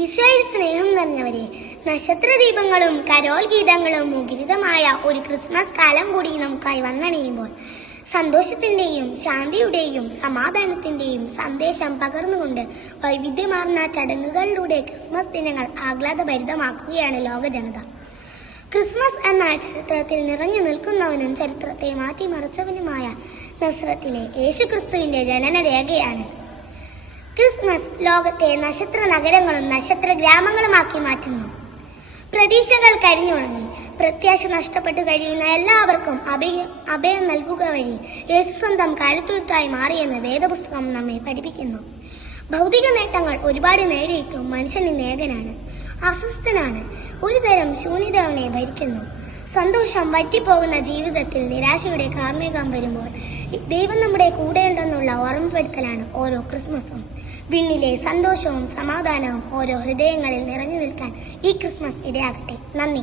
ഈശോയിൽ സ്നേഹം നിറഞ്ഞവരെ, നക്ഷത്രദീപങ്ങളും കരോൾ ഗീതങ്ങളും മുഖരിതമായ ഒരു ക്രിസ്മസ് കാലം കൂടി നമുക്കായി വന്നണിയുമ്പോൾ സന്തോഷത്തിന്റെയും ശാന്തിയുടെയും സമാധാനത്തിന്റെയും സന്ദേശം പകർന്നുകൊണ്ട് വൈവിധ്യമാർന്ന ചടങ്ങുകളിലൂടെ ക്രിസ്മസ് ദിനങ്ങൾ ആഹ്ലാദഭരിതമാക്കുകയാണ് ലോക ജനത. ക്രിസ്മസ് എന്ന ചരിത്രത്തിൽ നിറഞ്ഞു നിൽക്കുന്നവനും ചരിത്രത്തെ മാറ്റിമറിച്ചവനുമായ നസ്രത്തിലെ യേശുക്രിസ്തുവിന്റെ ജനനരേഖയാണ്. ക്രിസ്മസ് ലോകത്തെ നക്ഷത്ര നഗരങ്ങളും നക്ഷത്ര ഗ്രാമങ്ങളുമാക്കി മാറ്റുന്നു. പ്രതീക്ഷകൾ കരിഞ്ഞുണങ്ങി പ്രത്യാശ നഷ്ടപ്പെട്ടു കഴിയുന്ന എല്ലാവർക്കും അഭയം നൽകുക വഴി യേശു സ്വന്തം കഴുത്തുരുത്തായി മാറിയെന്ന് വേദപുസ്തകം നമ്മെ പഠിപ്പിക്കുന്നു. ഭൗതിക നേട്ടങ്ങൾ ഒരുപാട് നേടിയിട്ടും മനുഷ്യൻ ഏകനാണ്, അസ്വസ്ഥനാണ്. ഒരുതരം ശൂന്യത അവനെ ഭരിക്കുന്നു. സന്തോഷം വറ്റിപ്പോകുന്ന ജീവിതത്തിൽ നിരാശയുടെ കാർമേഘം വരുമ്പോൾ ദൈവം നമ്മുടെ കൂടെയുണ്ടെന്നുള്ള ഓർമ്മപ്പെടുത്തലാണ് ഓരോ ക്രിസ്മസും. വിണ്ണിലെ സന്തോഷവും സമാധാനവും ഓരോ ഹൃദയങ്ങളിൽ നിറഞ്ഞു നിൽക്കാൻ ഈ ക്രിസ്മസ് ഇടയാകട്ടെ. നന്ദി.